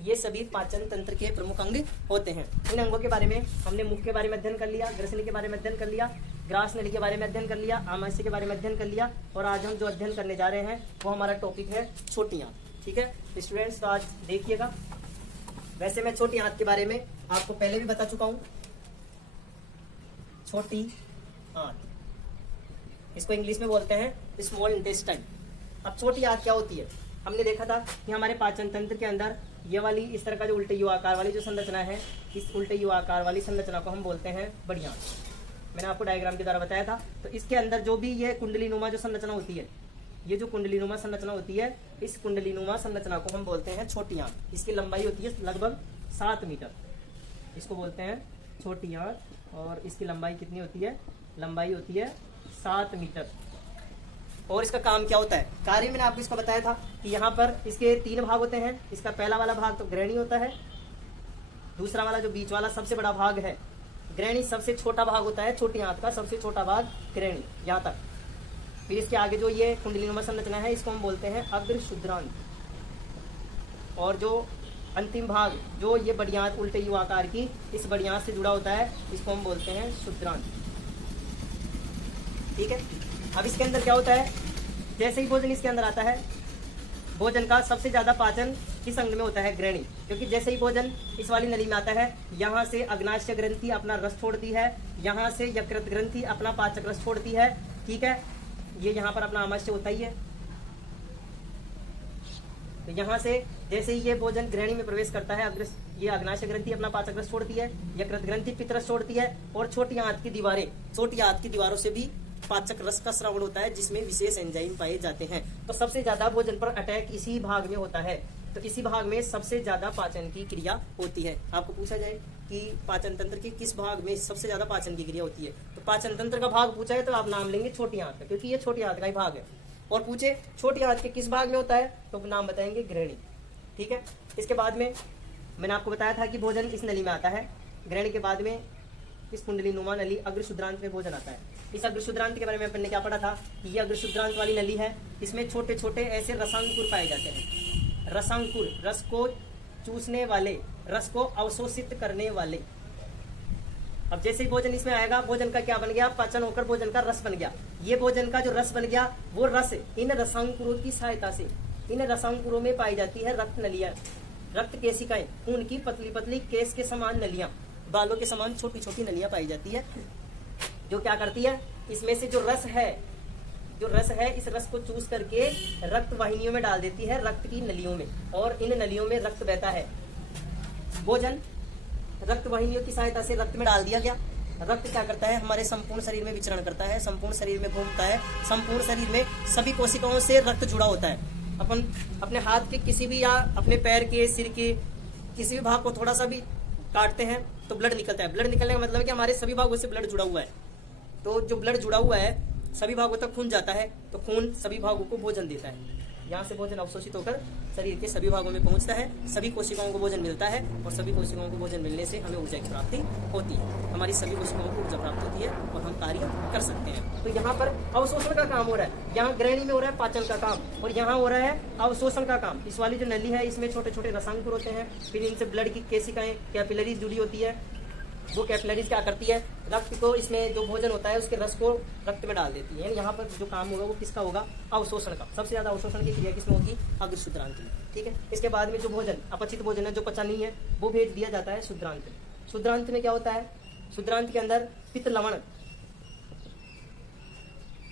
ये सभी पाचन तंत्र के प्रमुख अंग होते हैं। इन अंगों के बारे में हमने मुख के बारे में अध्ययन कर लिया, ग्रसनी के बारे में अध्ययन कर लिया, ग्रास नली के बारे में अध्ययन कर लिया, आमाशय के बारे में अध्ययन कर लिया, और आज हम जो अध्ययन करने जा रहे हैं वो हमारा टॉपिक है छोटी आंत। ठीक है स्टूडेंट्स, तो आज देखिएगा। वैसे मैं छोटी आंत के बारे में आपको पहले भी बता चुका हूँ। छोटी आंत, इसको इंग्लिश में बोलते हैं स्मॉल इंटेस्टाइन। अब छोटी आंत क्या होती है? हमने देखा था कि हमारे पाचन तंत्र के अंदर ये वाली इस तरह का जो उल्टे यू आकार वाली जो संरचना है, इस उल्टे यू आकार वाली संरचना को हम बोलते हैं बड़ी आंत। मैंने आपको डायग्राम के द्वारा बताया था। तो इसके अंदर जो भी ये कुंडलीनुमा जो संरचना होती है, ये जो कुंडलीनुमा संरचना होती है, इस कुंडलीनुमा संरचना को हम बोलते हैं छोटी आंत। इसकी लंबाई होती है लगभग 7 मीटर। इसको बोलते हैं छोटी आंत, और इसकी लंबाई कितनी होती है? लंबाई होती है 7 मीटर। और इसका काम क्या होता है? कार्य मैंने आपको इसका बताया था कि यहाँ पर इसके 3 भाग होते हैं। इसका पहला वाला भाग तो ग्रहणी होता है, दूसरा वाला जो बीच वाला सबसे बड़ा भाग है ग्रहणी, सबसे छोटा भाग होता है छोटी आंत का, सबसे छोटा भाग ग्रहणी, यहाँ तक। फिर इसके आगे जो ये कुंडलीनुमा संरचना है इसको हम बोलते हैं अग्र क्षुद्रांत, और जो अंतिम भाग जो ये बड़ी आंत उल्टे यू आकार की इस बड़ी आंत से जुड़ा होता है इसको हम बोलते हैं क्षुद्रांत। ठीक है, अब इसके अंदर क्या होता है? जैसे ही भोजन इसके अंदर आता है, भोजन का सबसे ज्यादा पाचन किस अंग में होता है? ग्रहणी। क्योंकि जैसे ही भोजन इस वाली नली में आता है, यहाँ से अग्नाशय ग्रंथि अपना रस छोड़ती है, यहाँ से यकृत ग्रंथि अपना पाचक रस छोड़ती है। ठीक है, ये यहाँ पर अपना आमाशय होता ही है। तो यहाँ से जैसे ही ये भोजन ग्रहणी में प्रवेश करता है, ये अग्नाशय ग्रंथि अपना पाचक रस छोड़ती है, यकृत ग्रंथि पित्त रस छोड़ती है, और छोटी आंत की दीवारें, छोटी आंत की दीवारों से भी पाचक रस का स्रावण होता है, जिसमें विशेष एंजाइम पाए जाते हैं। तो सबसे ज्यादा भोजन पर अटैक इसी भाग में होता है। तो इसी भाग में सबसे ज्यादा पाचन की क्रिया होती है। आपको पूछा जाए कि पाचन तंत्र के किस भाग में सबसे ज्यादा पाचन की क्रिया होती है, तो पाचन तंत्र का भाग पूछा है तो आप नाम लेंगे छोटी आंत का, क्योंकि ये छोटी आंत का ही भाग है। और पूछे छोटी आंत के किस भाग में होता है, तो नाम बताएंगे ग्रहणी। ठीक है, इसके बाद में मैंने आपको बताया था कि भोजन इस नली में आता है। ग्रहणी के बाद में इस कुंडलीनुमा नली अग्र क्षुद्रांत में भोजन आता है। इस अग्र क्षुद्रांत के बारे में अपन ने क्या पढ़ा था कि ये अग्र क्षुद्रांत वाली नली है, इसमें छोटे छोटे ऐसे रसांकुर पाए जाते हैं। रसांकुर, रस को चूसने वाले, रस को अवशोषित करने वाले। अब जैसे ही भोजन इसमें आएगा, भोजन का क्या बन गया? पाचन होकर भोजन का रस बन गया। ये भोजन का जो रस बन गया, वो रस इन रसांकुरों की सहायता से, इन रसांकुरों में पाई जाती है रक्त नलियां, रक्त केशिकाएं, खून की पतली पतली केस के समान नलियां, बालों के समान छोटी छोटी नलियां पाई जाती है, जो क्या करती है? इसमें से जो रस है, इस रस को चूस करके रक्त वाहिनियों में डाल देती है, रक्त की नलियों में, और इन नलियों में रक्त बहता है। भोजन रक्त वाहिनियों की सहायता से रक्त में डाल दिया गया। रक्त क्या करता है? हमारे संपूर्ण शरीर में विचरण करता है, संपूर्ण शरीर में घूमता है, संपूर्ण शरीर में सभी कोशिकाओं से रक्त जुड़ा होता है। अपन अपने हाथ के किसी भी या अपने पैर के, सिर के किसी भी भाग को थोड़ा सा भी काटते हैं तो ब्लड निकलता है। ब्लड निकलने का मतलब है कि हमारे सभी भागों से ब्लड जुड़ा हुआ है। तो जो ब्लड जुड़ा हुआ है, सभी भागों तक खून जाता है, तो खून सभी भागों को भोजन देता है। यहाँ से भोजन अवशोषित होकर शरीर के सभी भागों में पहुंचता है, सभी कोशिकाओं को भोजन मिलता है, और सभी कोशिकाओं को भोजन मिलने से हमें ऊर्जा की प्राप्ति होती है। हमारी सभी कोशिकाओं को ऊर्जा प्राप्त होती है और हम कार्य कर सकते हैं। तो यहाँ पर अवशोषण का काम हो रहा है, यहाँ ग्रहणी में हो रहा है पाचन का काम, और यहाँ हो रहा है अवशोषण का काम। इस वाली जो नली है इसमें छोटे छोटे रसांकुर होते हैं, फिर इनसे ब्लड की केशिकाएं, कैपिलरीज जुड़ी होती है। वो कैपिलरीज क्या करती है? रक्त को, इसमें जो भोजन होता है उसके रस को रक्त में डाल देती है। यहाँ पर जो काम होगा वो किसका होगा? अवशोषण का। सबसे ज्यादा अवशोषण की क्रिया किसमें होगी? अग्र क्षुद्रांत में। ठीक है, इसके बाद में जो भोजन अपचित भोजन है, जो पचा नहीं है, वो भेज दिया जाता है क्षुद्रांत में। क्षुद्रांत में क्या होता है? क्षुद्रांत के अंदर पित्त लवण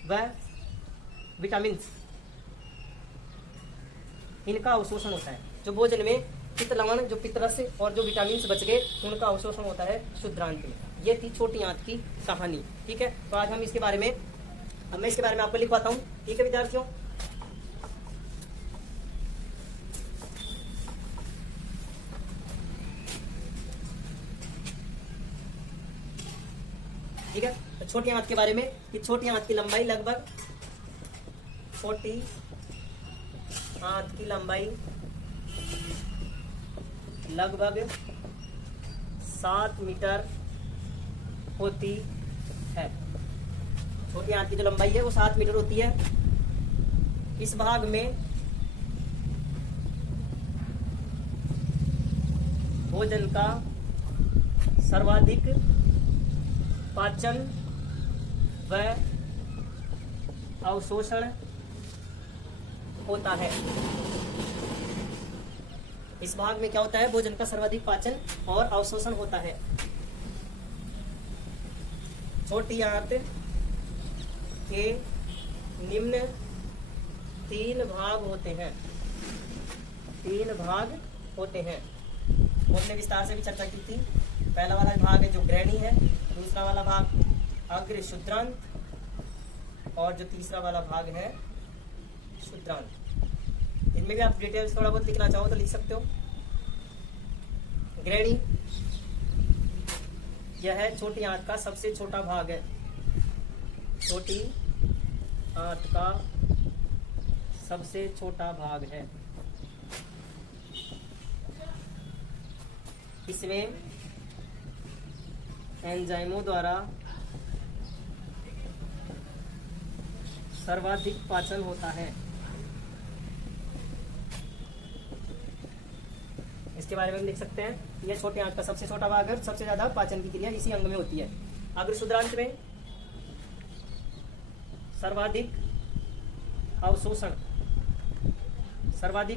व विटामिन, इनका अवशोषण होता है। जो भोजन में पित्त लवण, जो पित्तरस और जो विटामिन बच गए, उनका अवशोषण होता है क्षुद्रांत में। ये थी छोटी आंत की कहानी। ठीक है, तो आज हम इसके बारे में, अब मैं इसके बारे में आपको लिखवाता हूँ। ठीक है विद्यार्थियों, ठीक है। तो छोटी आंत के बारे में, कि छोटी आंत की लंबाई लगभग, छोटी आंत की लंबाई लगभग 7 मीटर होती है। छोटी आंत की जो लंबाई है वो 7 मीटर होती है। इस भाग में भोजन का सर्वाधिक पाचन व अवशोषण होता है। इस भाग में क्या होता है? भोजन का सर्वाधिक पाचन और अवशोषण होता है। छोटी आंत के निम्न 3 भाग होते हैं। 3 भाग होते हैं, वो हमने विस्तार से भी चर्चा की थी। पहला वाला भाग है जो ग्रहणी है, दूसरा वाला भाग अग्र शुद्रांत, और जो तीसरा वाला भाग है शुद्रांत। इनमें भी आप डिटेल्स थोड़ा बहुत लिखना चाहो तो लिख सकते हो। ग्रहणी यह है छोटी आंत का सबसे छोटा भाग है। छोटी आंत का सबसे छोटा भाग है। इसमें एंजाइमों द्वारा सर्वाधिक पाचन होता है। इसके बारे में हम लिख सकते हैं, यह छोटे आंत का सबसे छोटा भाग है, सबसे ज्यादा पाचन की क्रिया इसी अंग में होती है। अग्र शुद्रांत में सर्वाधिक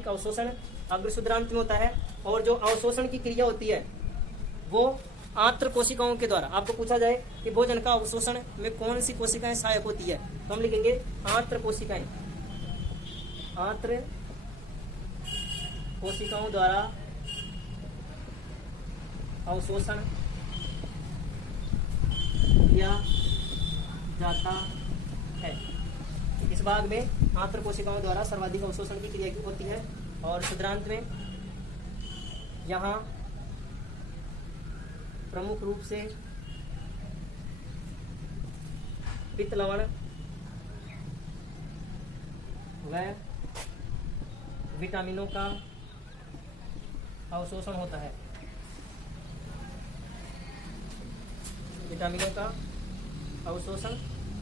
अवशोषण अग्र शुद्रांत में होता है, और जो अवशोषण की क्रिया होती है वो आंत्र कोशिकाओं के द्वारा। आपको पूछा जाए कि भोजन का अवशोषण में कौन सी कोशिकाएं सहायक होती है, तो हम लिखेंगे आंत्र कोशिकाएं। आंत्र कोशिकाओं द्वारा अवशोषण किया जाता है। इस भाग में आंत्र कोशिकाओं द्वारा सर्वाधिक अवशोषण की क्रिया होती है। और शुद्रांत में यहाँ प्रमुख रूप से पित्त लवण व विटामिनों का अवशोषण होता है। विटामिनों का अवशोषण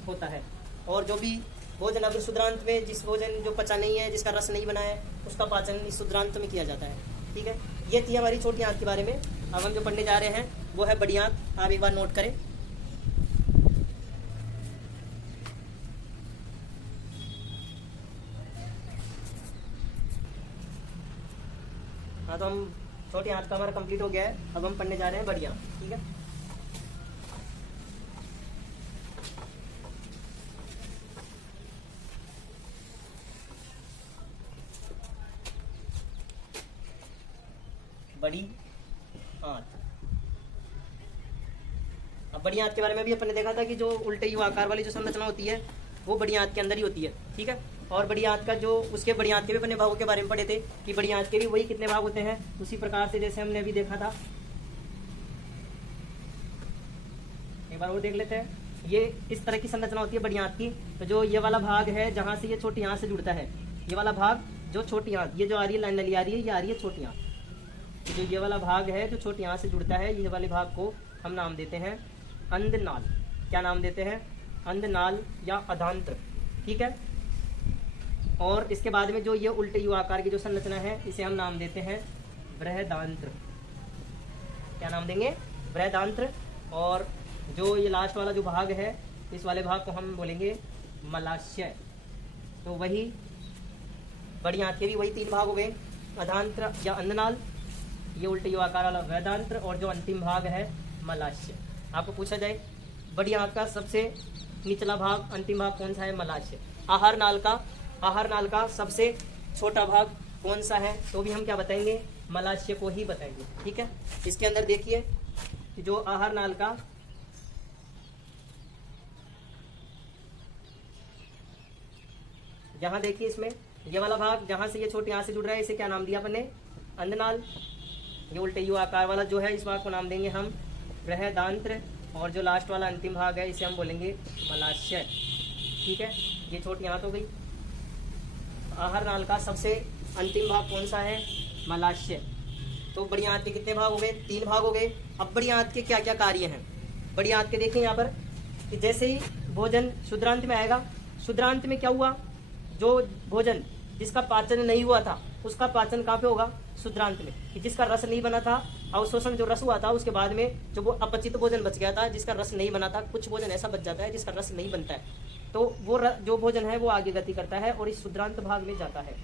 होता है। और जो भी भोजन अग्र शुद्रांत में, जिस भोजन जो पचा नहीं है, जिसका रस नहीं बना है, उसका पाचन इस शुद्रांत में किया जाता है। ठीक है, ये थी हमारी छोटी आंत के बारे में। अब हम जो पढ़ने जा रहे हैं वो है बड़ी आंत। आप एक बार नोट करें। हाँ, तो हम छोटी आंत का हमारा कंप्लीट हो गया है। अब हम पढ़ने जा रहे हैं बड़ी आंत। ठीक है, बड़ी आंत। अब बड़ी आंत के बारे में भी अपन ने देखा था कि जो उल्टे यू आकार वाली जो संरचना होती है वो बड़ी आंत के अंदर ही होती है। ठीक है, और बड़ी आंत का जो उसके बड़ी आंत के भी अपने भागों के बारे में पढ़े थे कि बड़ी आंत के भी वही कितने भाग होते हैं, उसी प्रकार से जैसे हमने अभी देखा था। एक बार वो देख लेते हैं। ये इस तरह की संरचना होती है बड़ी आंत की। तो जो ये वाला भाग है जहाँ से ये छोटी आंत से जुड़ता है, ये वाला भाग जो छोटी आंत, ये जो आ रही है लाइन नली आ रही है, ये आ रही है छोटी आंत। जो ये वाला भाग है जो छोटी आंत से जुड़ता है, ये वाले भाग को हम नाम देते हैं अंधनाल। क्या नाम देते हैं? अंधनाल या अधांत्र। ठीक है, और इसके बाद में जो ये उल्टे यू आकार की जो संरचना है इसे हम नाम देते हैं बृहदांत्र। क्या नाम देंगे? बृहदांत्र। और जो ये लास्ट वाला जो भाग है, इस वाले भाग को हम बोलेंगे मलाशय। तो वही बड़ी आंत के भी वही 3 भाग हो गए, अधांत्र या अंधनाल, ये उल्टे यू आकार वाला वेदांत्र, और जो अंतिम भाग है मलाशय। आपको पूछा जाए बड़ी आंत का सबसे निचला भाग, अंतिम भाग कौन सा है? मलाशय। आहार नाल का सबसे छोटा भाग कौन सा है? तो भी हम क्या बताएंगे? मलाशय को ही बताएंगे। ठीक है, इसके अंदर देखिए कि जो आहार नाल का यहाँ देखिए, इसमें ये वाला भाग जहाँ से ये छोटी आंत से जुड़ रहा है, इसे क्या नाम दिया अपन ने? अंधनाल। ये उल्टे यू आकार वाला जो है, इस भाग को नाम देंगे हम बृहदांत्र, और जो लास्ट वाला अंतिम भाग है इसे हम बोलेंगे मलाशय। ठीक है, ये छोटी आंत हो गई। आहार नाल का सबसे अंतिम भाग कौन सा है? मलाशय। तो बड़ी आंत के कितने भाग हो गए? 3 भाग हो गए। अब बड़ी आंत के क्या क्या कार्य हैं? बड़ी आंत के देखें यहाँ पर कि जैसे ही भोजन शुद्रांत में आएगा, शुद्रांत में क्या हुआ? जो भोजन जिसका पाचन नहीं हुआ था उसका पाचन कहाँ पे होगा? शुद्रांत में, कि जिसका रस नहीं बना था, अवशोषण जो रस हुआ था उसके बाद में जो वो अपचित भोजन बच गया था, जिसका रस नहीं बना था, कुछ भोजन ऐसा बच जाता है जिसका रस नहीं बनता है, तो वो जो भोजन है वो आगे गति करता है और इस शुद्रांत भाग में जाता है।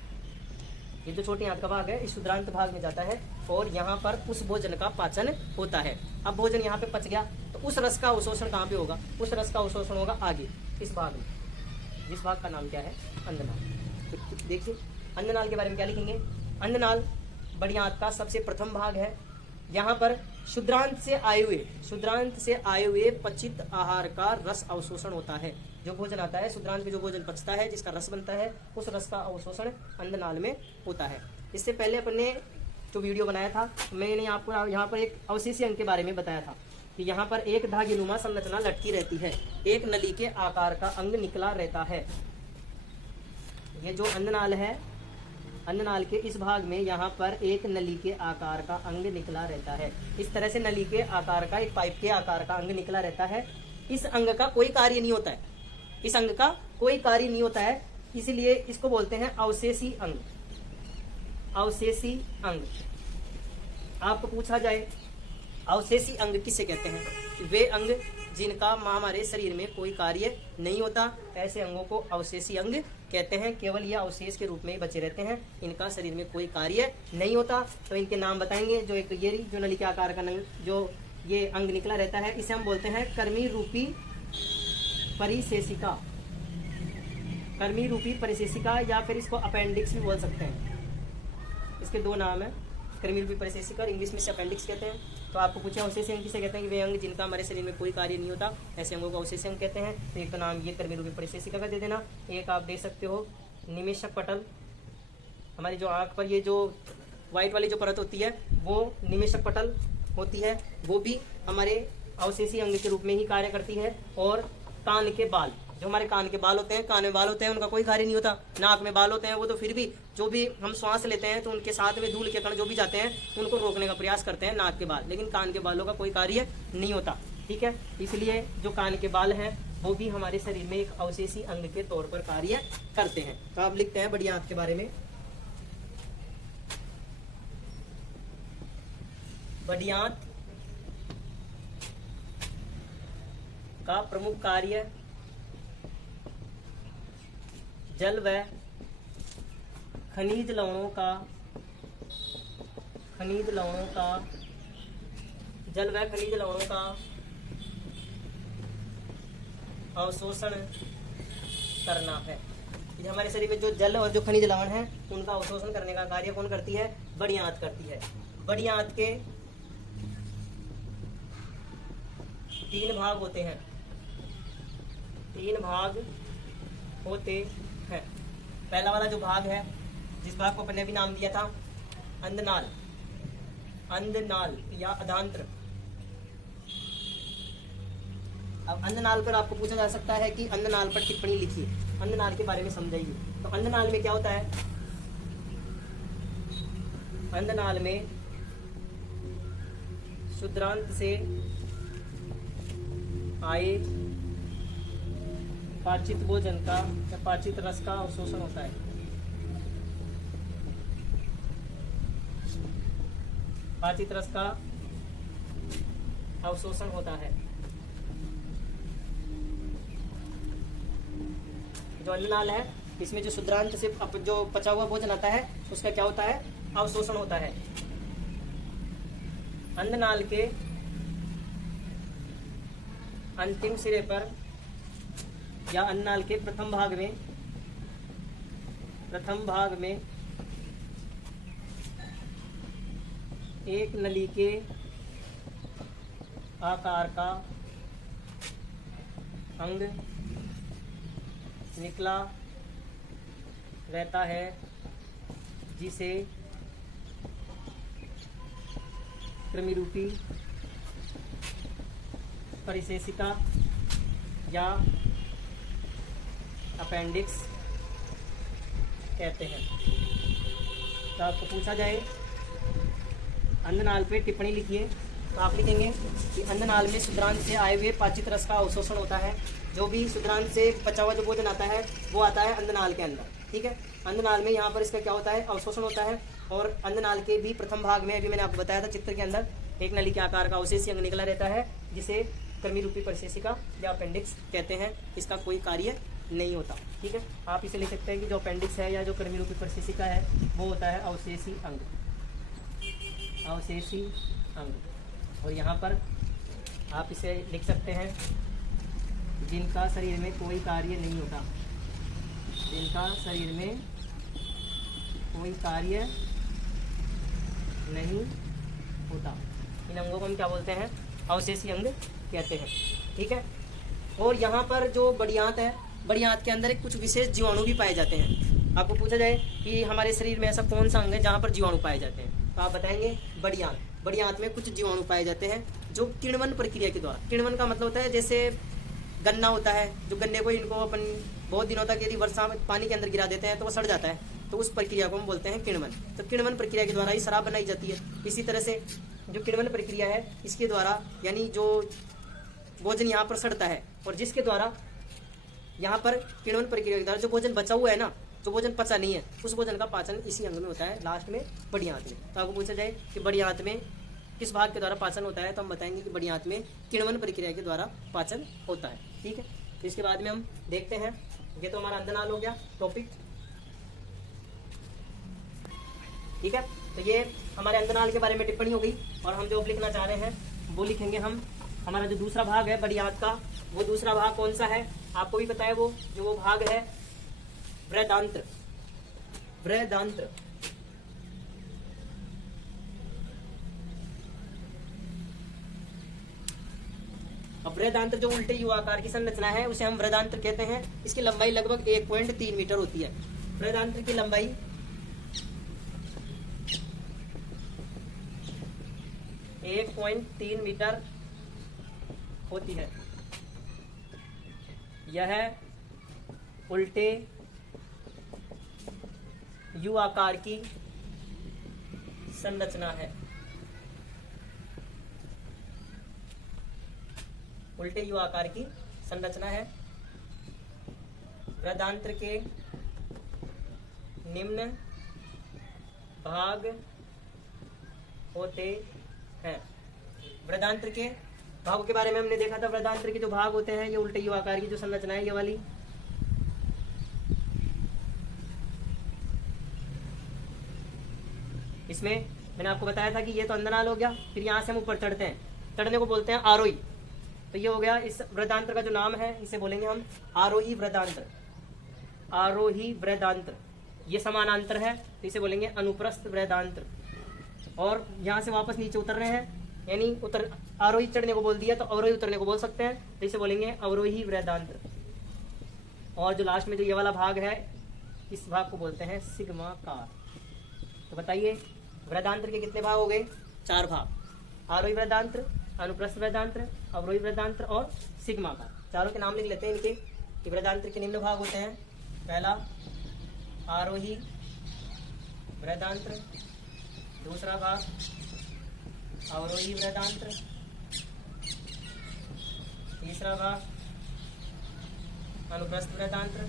ये जो छोटी आंत का भाग है इस शुद्रांत भाग में जाता है और यहाँ पर उस भोजन का पाचन होता है। अब भोजन यहाँ पे पच गया तो उस रस का अवशोषण कहाँ पे होगा? उस रस का अवशोषण होगा आगे इस भाग में, जिस भाग का नाम क्या है? अन्ननाल। तो देखिए अन्ननाल के बारे में क्या लिखेंगे? अन्ननाल बड़ी आंत का सबसे प्रथम भाग है। यहाँ पर शुद्रांत से आए हुए पचित आहार का रस अवशोषण होता है। जो भोजन आता है शुद्रांत में, जो भोजन पचता है, जिसका रस बनता है, उस रस का अवशोषण अन्ननाल में होता है। इससे पहले अपन ने जो वीडियो बनाया था मैंने आपको यहाँ पर एक अवशेषी अंग के बारे में बताया था कि यहाँ पर एक धागेनुमा संरचना लटकी रहती है, एक नली के आकार का अंग निकला रहता है। ये जो अन्ननाल है, अन्ननाल के इस भाग में यहाँ पर एक नली के आकार का अंग निकला रहता है। इस तरह से नली के आकार का, एक पाइप के आकार का अंग निकला रहता है। इस अंग का कोई कार्य नहीं होता है, इस अंग का कोई कार्य नहीं होता है, इसलिए इसको बोलते हैं अवशेषी अंग। अवशेषी अंग। आपको पूछा जाए अवशेषी अंग किसे कहते हैं? वे अंग जिनका हमारे शरीर में कोई कार्य नहीं होता, ऐसे अंगों को अवशेषी अंग कहते हैं। केवल ये अवशेष के रूप में ही बचे रहते हैं, इनका शरीर में कोई कार्य नहीं होता। तो इनके नाम बताएंगे। जो एक ये जो नली के आकार का जो ये अंग निकला रहता है, इसे हम बोलते हैं कर्मी रूपी परिशेषिका। कर्मी रूपी परिशेषिका या फिर इसको अपेंडिक्स भी बोल सकते हैं। इसके दो नाम है, कर्मी रूपी परिशेषिका और इंग्लिश में से अपेंडिक्स कहते हैं। तो आपको पूछे अवशेषी अंग किसे कहते हैं? कि वे अंग जिनका हमारे शरीर में कोई कार्य नहीं होता, ऐसे अंगों को अवशेषी अंग कहते हैं। तो एक तो नाम ये कर्मी रूपी परिशेषिका का दे देना। एक आप दे सकते हो निमेषक पटल। हमारी जो आँख पर ये जो व्हाइट वाली जो परत होती है वो निमेषक पटल होती है, वो भी हमारे अवशेषी अंग के रूप में ही कार्य करती है। और कान के बाल, जो हमारे कान के बाल होते हैं, कान में बाल होते हैं, उनका कोई कार्य नहीं होता। नाक में बाल होते हैं, वो तो फिर भी जो भी हम श्वास लेते हैं तो उनके साथ में धूल के कण जो भी जाते हैं उनको रोकने का प्रयास करते हैं नाक के बाल, लेकिन कान के बालों का कोई कार्य नहीं होता। ठीक है, इसलिए जो कान के बाल हैं वो भी हमारे शरीर में एक अवशेषी अंग के तौर पर कार्य करते हैं। तो आप लिखते हैं बड़ी आंत के बारे में। बड़ी आंत का प्रमुख कार्य जल व खनिज लवणों का जल व खनिज लवणों का अवशोषण करना है। ये हमारे शरीर में जो जल और जो खनिज लवण है उनका अवशोषण करने का कार्य कौन करती है? बड़ी आंत करती है। बड़ी आंत के 3 भाग होते हैं। 3 भाग होते हैं। पहला वाला जो भाग है, जिस भाग को अपन ने भी नाम दिया था अंधनाल, अंधनाल या अधांत्र। अब अंधनाल पर आपको पूछा जा सकता है कि अंधनाल पर टिप्पणी लिखिए, अंधनाल के बारे में समझाइए। तो अंधनाल में क्या होता है? अंधनाल में शुद्रांत से आए पाचित भोजन का या पाचित रस का अवशोषण होता है। पाचित रस का अवशोषण होता है। जो अन्ननाल है इसमें जो शुद्रांत से जो पचा हुआ भोजन आता है उसका क्या होता है? अवशोषण होता है। अन्ननाल के अंतिम सिरे पर या अन्ननाल के प्रथम भाग में एक नली के आकार का अंग निकला रहता है, जिसे कृमि रूपी परिशेषिका या अपेंडिक्स कहते हैं। तो आपको पूछा जाए अन्ननाल पे टिप्पणी लिखिए, तो आप लिखेंगे कि अन्ननाल में शुद्रांत से आए हुए पाचित रस का अवशोषण होता है। जो भी शुद्रांत से पचा हुआ जो भोजन आता है वो आता है अन्ननाल के अंदर। ठीक है, अन्ननाल में यहाँ पर इसका क्या होता है? अवशोषण होता है। और अंधनाल के भी प्रथम भाग में अभी मैंने आपको बताया था चित्र के अंदर एक नली के आकार का अवशेषी अंग निकला रहता है, जिसे कृमि रूपी परिशेषिका या अपेंडिक्स कहते हैं। इसका कोई कार्य नहीं होता। ठीक है, आप इसे लिख सकते हैं कि जो अपेंडिक्स है या जो कृमि रूपी परिशेषिका है वो होता है अवशेषी अंग, अवशेषी अंग। और यहाँ पर आप इसे लिख सकते हैं जिनका शरीर में कोई कार्य नहीं होता, जिनका शरीर में कोई कार्य नहीं होता। इन अंगों को हम क्या बोलते हैं? अवशेषी अंग कहते हैं। ठीक है, और यहाँ पर जो बड़ी आंत है, बड़ी आंत के अंदर कुछ विशेष जीवाणु भी पाए जाते हैं। आपको पूछा जाए कि हमारे शरीर में ऐसा कौन सा अंग है जहाँ पर जीवाणु पाए जाते हैं, तो आप बताएंगे बड़ी आंत। बड़ी आंत में कुछ जीवाणु पाए जाते हैं जो किण्वन प्रक्रिया के द्वारा, किण्वन का मतलब होता है जैसे गन्ना होता है, जो गन्ने को इनको अपन बहुत दिनों तक यदि वर्षा में पानी के अंदर गिरा देते हैं तो वो सड़ जाता है, तो उस प्रक्रिया को हम बोलते हैं किण्वन। तो किण्वन प्रक्रिया के द्वारा ही शराब बनाई जाती है। इसी तरह से जो किण्वन प्रक्रिया है इसके द्वारा, यानी जो भोजन यहाँ पर सड़ता है और जिसके द्वारा यहाँ पर किण्वन प्रक्रिया के द्वारा जो भोजन बचा हुआ है ना, जो भोजन पचा नहीं है, उस भोजन का पाचन इसी अंग में होता है, लास्ट में बड़ी आंत में। तो आपको पूछा जाए कि बड़ी आंत में किस भाग के द्वारा पाचन होता है, तो हम बताएंगे कि बड़ी आंत में किण्वन प्रक्रिया के द्वारा पाचन होता है। ठीक है, तो इसके बाद में हम देखते हैं, ये तो हमारा अंधनाल हो गया टॉपिक। ठीक है, तो ये हमारे अंधनाल के बारे में टिप्पणी हो गई। और हम जो लिखना चाह रहे हैं वो लिखेंगे हम, हमारा जो दूसरा भाग है बड़ी आंत का, वो दूसरा भाग कौन सा है आपको भी पता है, वो भाग है बृहदांत्र। बृहदांत्र अब बृहदांत्र जो उल्टे यू आकार की संरचना है उसे हम बृहदांत्र कहते हैं। इसकी लंबाई लगभग 1.3 मीटर होती है। बृहदांत्र की लंबाई 1.3 मीटर होती है। यह उल्टे यू आकार की संरचना है। उल्टे यू आकार की संरचना है। बृहदांत्र के निम्न भाग होते हैं। बृहदांत्र के भागों के बारे में हमने देखा था। बृहदांत्र के जो भाग होते हैं ये उल्टे यू आकार की जो संरचना है ये वाली, इसमें मैंने आपको बताया था कि ये तो अंधनाल हो गया। फिर यहाँ से हम ऊपर चढ़ते हैं, चढ़ने को बोलते हैं आरोही। तो ये हो गया इस बृहदांत्र का जो नाम है, इसे बोलेंगे हम आरोही बृहदांत्र। आरोही बृहदांत्र ये समानांतर है तो इसे बोलेंगे अनुप्रस्थ बृहदांत्र। और यहाँ से वापस नीचे उतर रहे हैं, यानी आरोही चढ़ने को बोल दिया तो अवरोही उतरने को बोल सकते हैं, तो इसे बोलेंगे अवरोही बृहदांत्र। और जो लास्ट में जो ये वाला भाग है इस भाग को बोलते हैं सिग्माकार। तो बताइए बृहदांत्र के कितने भाग हो गए? 4 भाग। आरोही बृहदांत्र, अनुप्रस्थ बृहदांत्र, अवरोही बृहदांत्र और सिग्माकार। चारों के नाम लिख लेते हैं इनके कि बृहदांत्र के निम्न भाग होते हैं। पहला आरोही बृहदांत्र, दूसरा भाग अवरोही बृहदांत्र, तीसरा भाग अनुप्रस्थ बृहदांत्र